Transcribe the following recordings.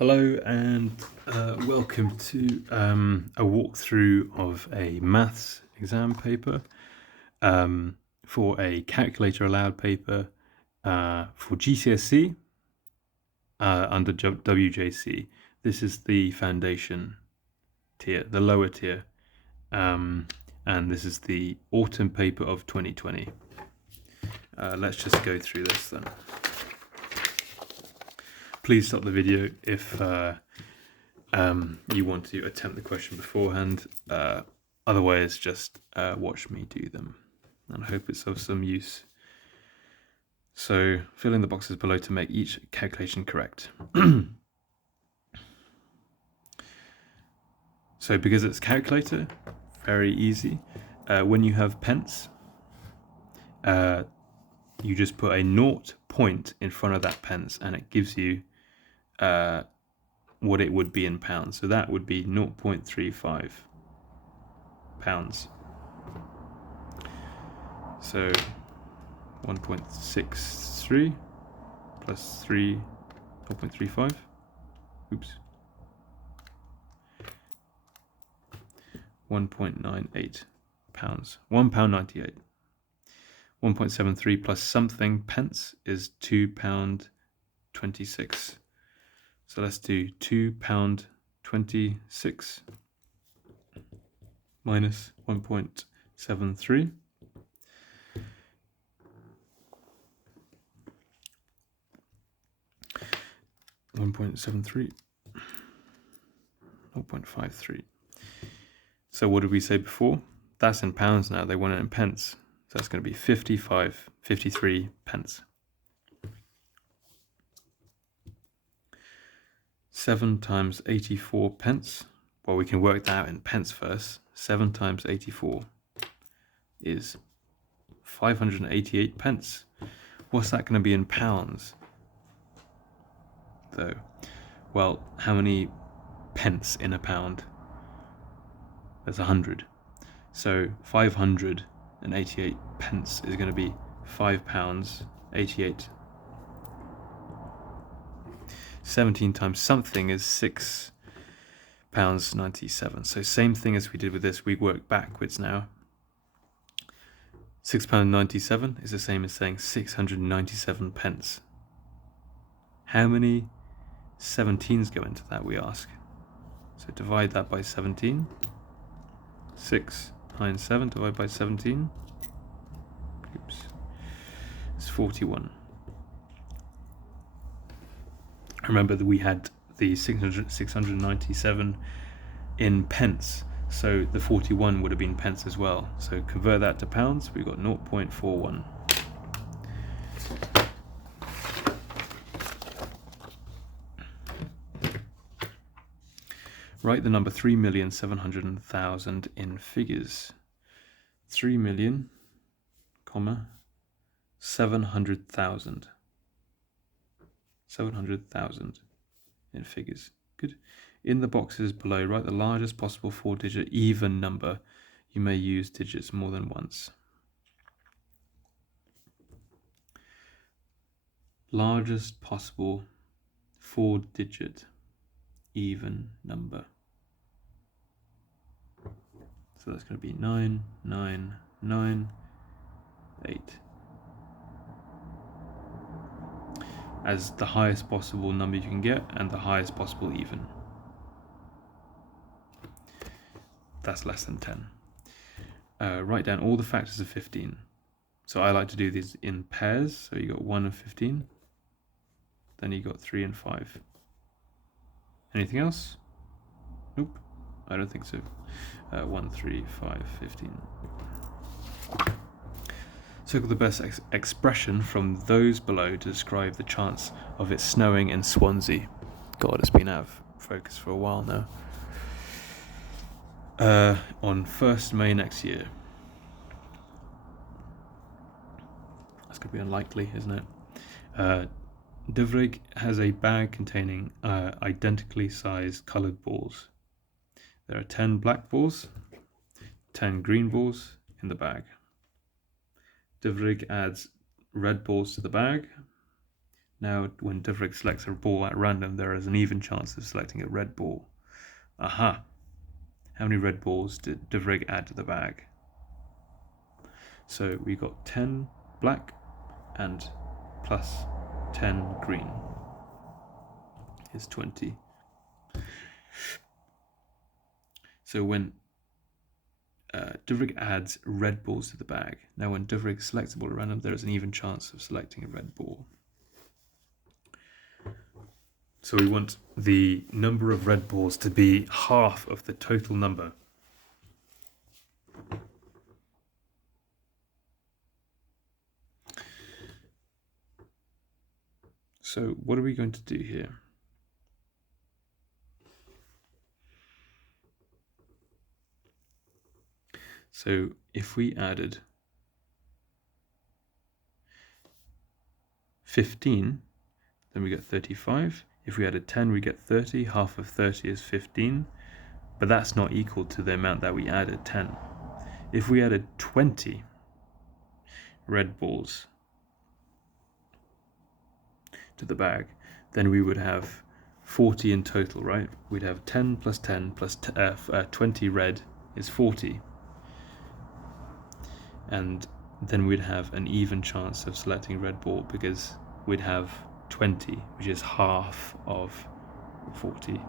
Hello and welcome to a walkthrough of a maths exam paper for a calculator allowed paper for GCSE under wjec. This is the foundation tier, the lower tier, and this is the autumn paper of 2020. Let's just go through this then. Please stop the video if you want to attempt the question beforehand. Otherwise, just watch me do them, and I hope it's of some use. So fill in the boxes below to make each calculation correct. So because it's calculator, very easy. When you have pence, you just put a 0 point in front of that pence, and it gives you what it would be in pounds. So that would be 0.35 pounds. So 1.63 plus 0.35. Oops. 1.98 pounds. £1.98. 1.73 plus something pence is £2.26. So let's do £2.26 minus 1.73. .73, 0.53. So what did we say before? That's in pounds now. They want it in pence. So that's going to be 53 pence. 7 times 84 pence. Well, we can work that out in pence first. 7 times 84 is 588 pence. What's that going to be in pounds, though? Well, how many pence in a pound? There's 100. So 588 pence is going to be £5.88. 17 times something is £6.97. So same thing as we did with this, we work backwards now. £6.97 is the same as saying 697 pence. How many 17s go into that, we ask? So divide that by 17. 697 divided by 17. Oops. It's 41. Remember that we had the 697 in pence, so the 41 would have been pence as well. So convert that to pounds, we've got 0.41. Write the number 3,700,000 in figures. 3,000,000, 700,000. 700,000 in figures. Good. In the boxes below, write the largest possible 4-digit even number. You may use digits more than once. Largest possible 4-digit even number. So that's going to be 9998. As the highest possible number you can get and the highest possible even. That's less than 10. Write down all the factors of 15. So I like to do these in pairs. So you got 1 and 15. Then you got 3 and 5. Anything else? Nope, I don't think so. 1, 3, 5, 15. Circle the best expression from those below to describe the chance of it snowing in Swansea. God, it's been out of focus for a while now. On 1st May next year. That's going to be unlikely, isn't it? Divrig has a bag containing identically sized coloured balls. There are 10 black balls, 10 green balls in the bag. Divrig adds red balls to the bag. Now, when Duvrig selects a ball at random, there is an even chance of selecting a red ball. Aha! How many red balls did Duvrig add to the bag? So we got 10 black and plus 10 green is 20. So when Duvrig adds red balls to the bag, now when Duvrig selects a ball at random, there is an even chance of selecting a red ball. So we want the number of red balls to be half of the total number. So what are we going to do here? So if we added 15, then we get 35. If we added 10, we get 30. Half of 30 is 15, but that's not equal to the amount that we added, 10. If we added 20 red balls to the bag, then we would have 40 in total, right? We'd have 10 plus 10 plus 20 red is 40. And then we'd have an even chance of selecting red ball because we'd have 20, which is half of 40.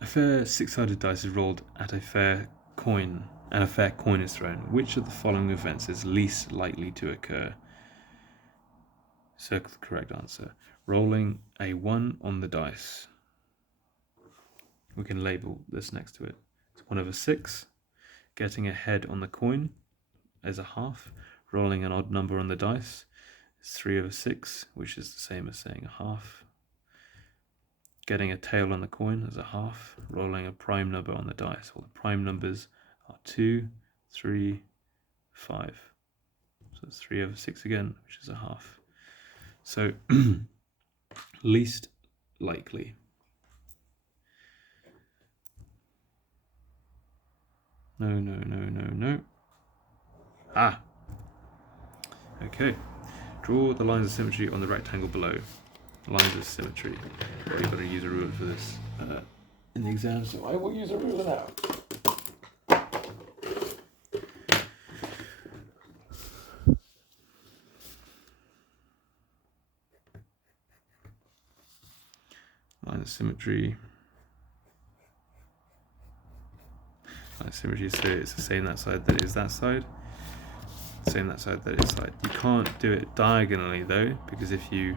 A fair six-sided dice is rolled at a fair coin, and a fair coin is thrown. Which of the following events is least likely to occur? Circle the correct answer. Rolling a 1 on the dice. We can label this next to it. It's 1 over 6. Getting a head on the coin is a half. Rolling an odd number on the dice is 3 over 6, which is the same as saying a half. Getting a tail on the coin is a half. Rolling a prime number on the dice. Well, the prime numbers are 2, 3, 5. So it's 3 over 6 again, which is a half. So least likely. No. Ah! Okay. Draw the lines of symmetry on the rectangle below. Lines of symmetry. You've got to use a ruler for this in the exam, so I will use a ruler now. Line of symmetry. Line of symmetry, so it's the same that side that is that side. Same that side that is side. You can't do it diagonally though, because if you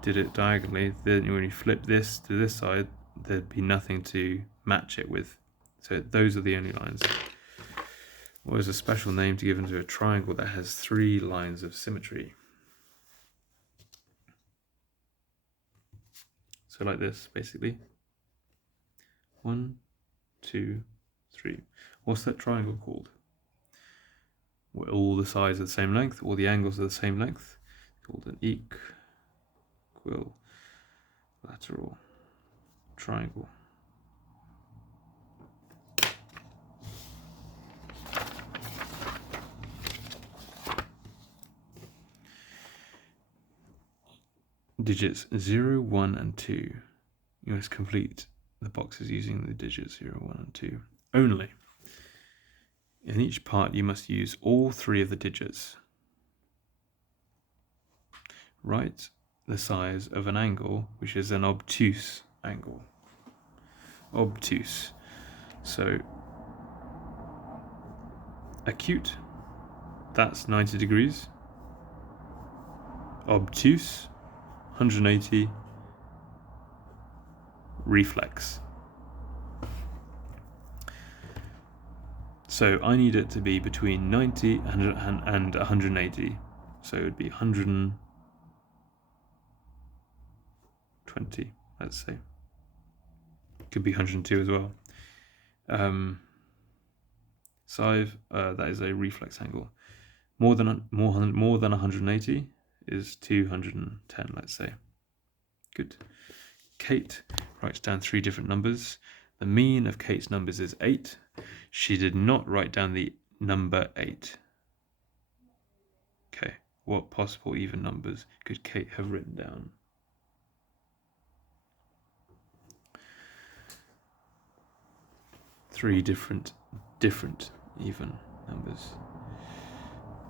did it diagonally, then when you flip this to this side, there'd be nothing to match it with. So those are the only lines. What is a special name to give into a triangle that has 3 lines of symmetry? So like this, basically. 1, 2, 3. What's that triangle called? Where all the sides are the same length, all the angles are the same length. It's called an equilateral triangle. Digits 0, 1, and 2. You must complete the boxes using the digits 0, 1, and 2 only. In each part, you must use all 3 of the digits. Write the size of an angle, which is an obtuse angle. Obtuse. So, acute, that's 90 degrees. Obtuse, 180. Reflex. So I need it to be between 90 and 180. So it would be 120, let's say. Could be 102 as well. Sive, that is a reflex angle. More than 180 is 210, let's say. Good. Kate writes down 3 different numbers. The mean of Kate's numbers is 8. She did not write down the number 8. Okay, what possible even numbers could Kate have written down? Three different even numbers.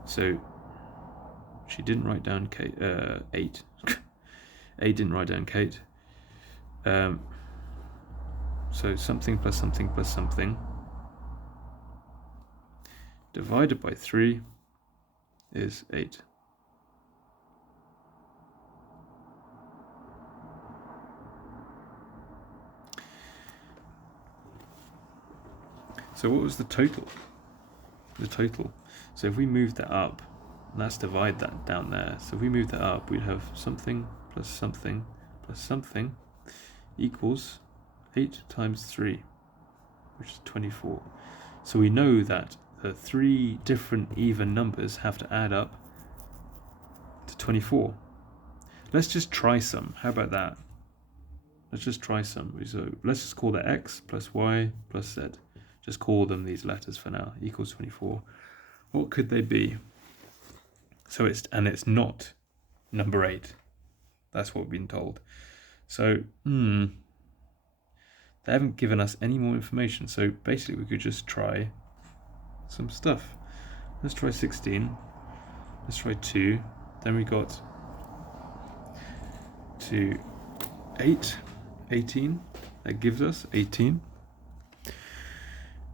So she didn't write down Kate, 8. 8 didn't write down Kate. So something plus something plus something divided by 3 is 8. So what was the total? The total. So if we move that up, let's divide that down there. So if we move that up, we'd have something plus something plus something equals 8 times 3, which is 24. So we know that the 3 different even numbers have to add up to 24. Let's just try some. How about that? Let's just try some. So let's just call that x plus y plus z. Just call them these letters for now. Equals 24. What could they be? So it's not number 8. That's what we've been told. So they haven't given us any more information. So basically we could just try some stuff. Let's try 16. Let's try 2. Then we got to 8, 18. That gives us 18.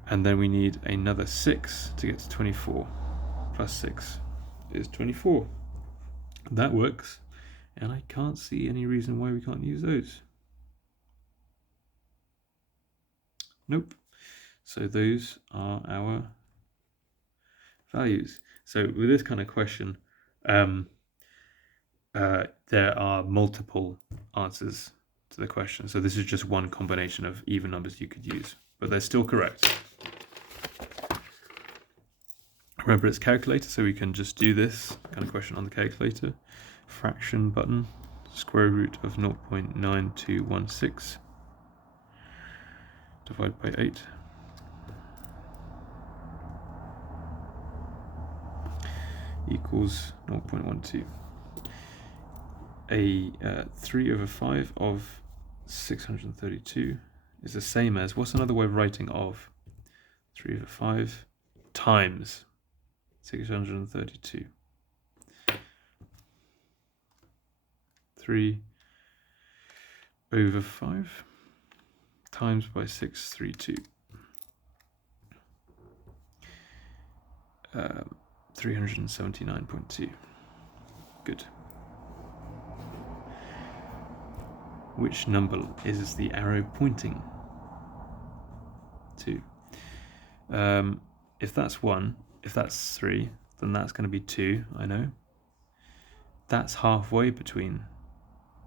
And then we need another 6 to get to 24. Plus 6 is 24. That works. And I can't see any reason why we can't use those. Nope. So those are our values. So with this kind of question, there are multiple answers to the question. So this is just one combination of even numbers you could use, but they're still correct. Remember, it's calculator, so we can just do this kind of question on the calculator. Fraction button, square root of 0.9216 divided by 8 equals 0.12. A 3 over 5 of 632 is the same as, what's another way of writing of 3 over 5 times 632? 3 over 5 times by 632. 379.2. Good. Which number is the arrow pointing to? If that's 1, if that's 3, then that's going to be 2, I know. That's halfway between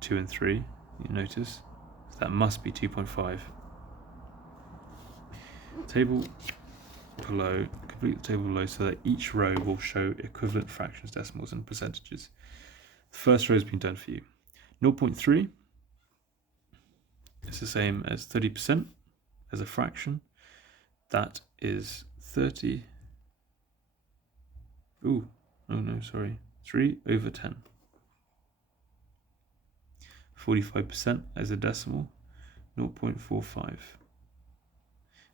2 and 3, you notice. So that must be 2.5. Table below, complete the table below so that each row will show equivalent fractions, decimals, and percentages. The first row has been done for you. 0.3 is the same as 30% as a fraction. That is 30. Ooh, oh no, sorry. 3 over 10. 45% as a decimal, 0.45.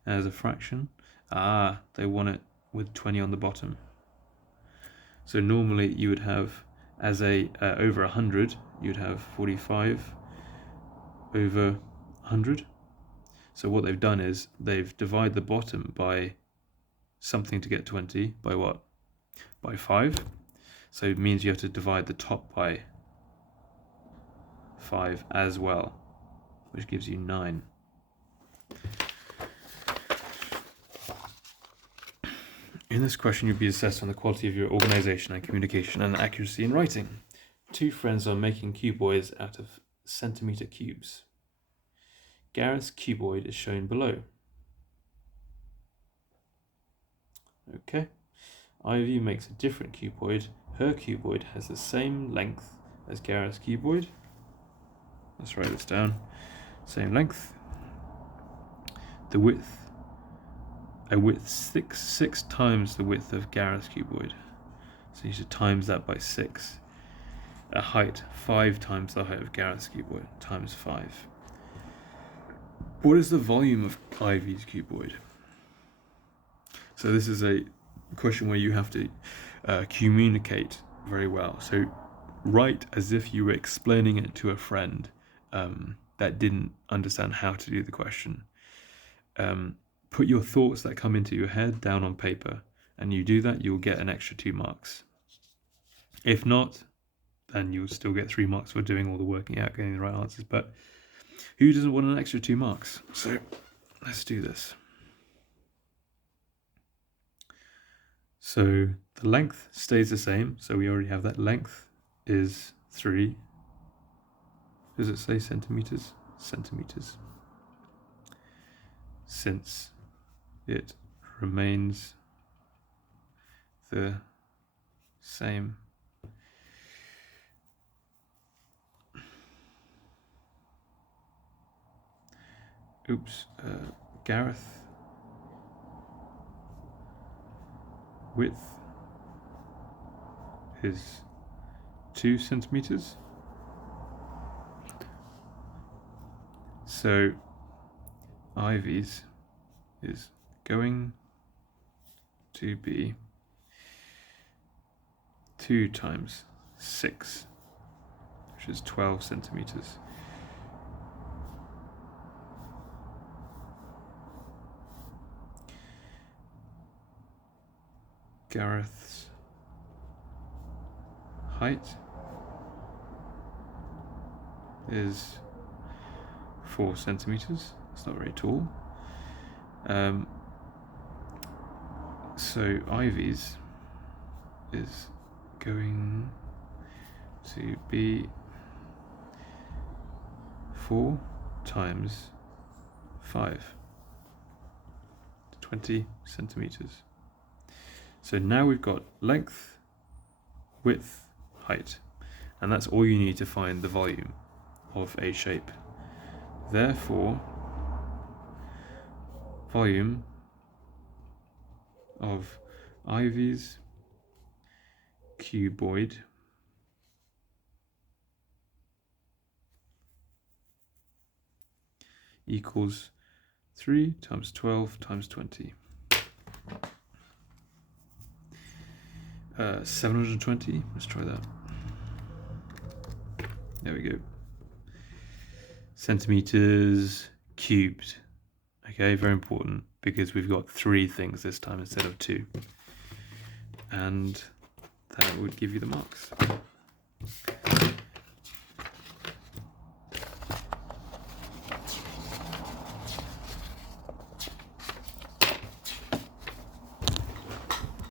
As a fraction, they want it with 20 on the bottom. So normally you would have, as a over 100, you'd have 45 over 100. So what they've done is they've divided the bottom by something to get 20. By what? By 5. So it means you have to divide the top by 5 as well, which gives you 9. In this question, you'll be assessed on the quality of your organization and communication and accuracy in writing. 2 friends are making cuboids out of centimeter cubes. Gareth's cuboid is shown below. Okay. Ivy makes a different cuboid. Her cuboid has the same length as Gareth's cuboid. let's write this down. Same length. The width, a width six times the width of Gareth's cuboid. So you should times that by 6. A height 5 times the height of Gareth's cuboid, times 5. What is the volume of Ivy's cuboid? So this is a question where you have to communicate very well. So write as if you were explaining it to a friend that didn't understand how to do the question. Put your thoughts that come into your head down on paper, and you do that, you'll get an extra 2 marks. If not, then you'll still get 3 marks for doing all the working out, getting the right answers. But who doesn't want an extra 2 marks? So let's do this. So the length stays the same. So we already have that. Length is 3. Does it say centimeters? Centimeters. Since it remains the same. Gareth width is 2 centimeters. So Ivy's is going to be 2 times 6, which is 12 centimeters. Gareth's height is 4 centimeters. It's not very tall. So Ivy's is going to be 4 times 5, 20 centimeters. So now we've got length, width, height, and that's all you need to find the volume of a shape. Therefore, volume of Ivy's cuboid equals 3 times 12 times 20. 720, let's try that. There we go. Centimeters cubed. Okay, very important, because we've got 3 things this time instead of 2. And that would give you the marks.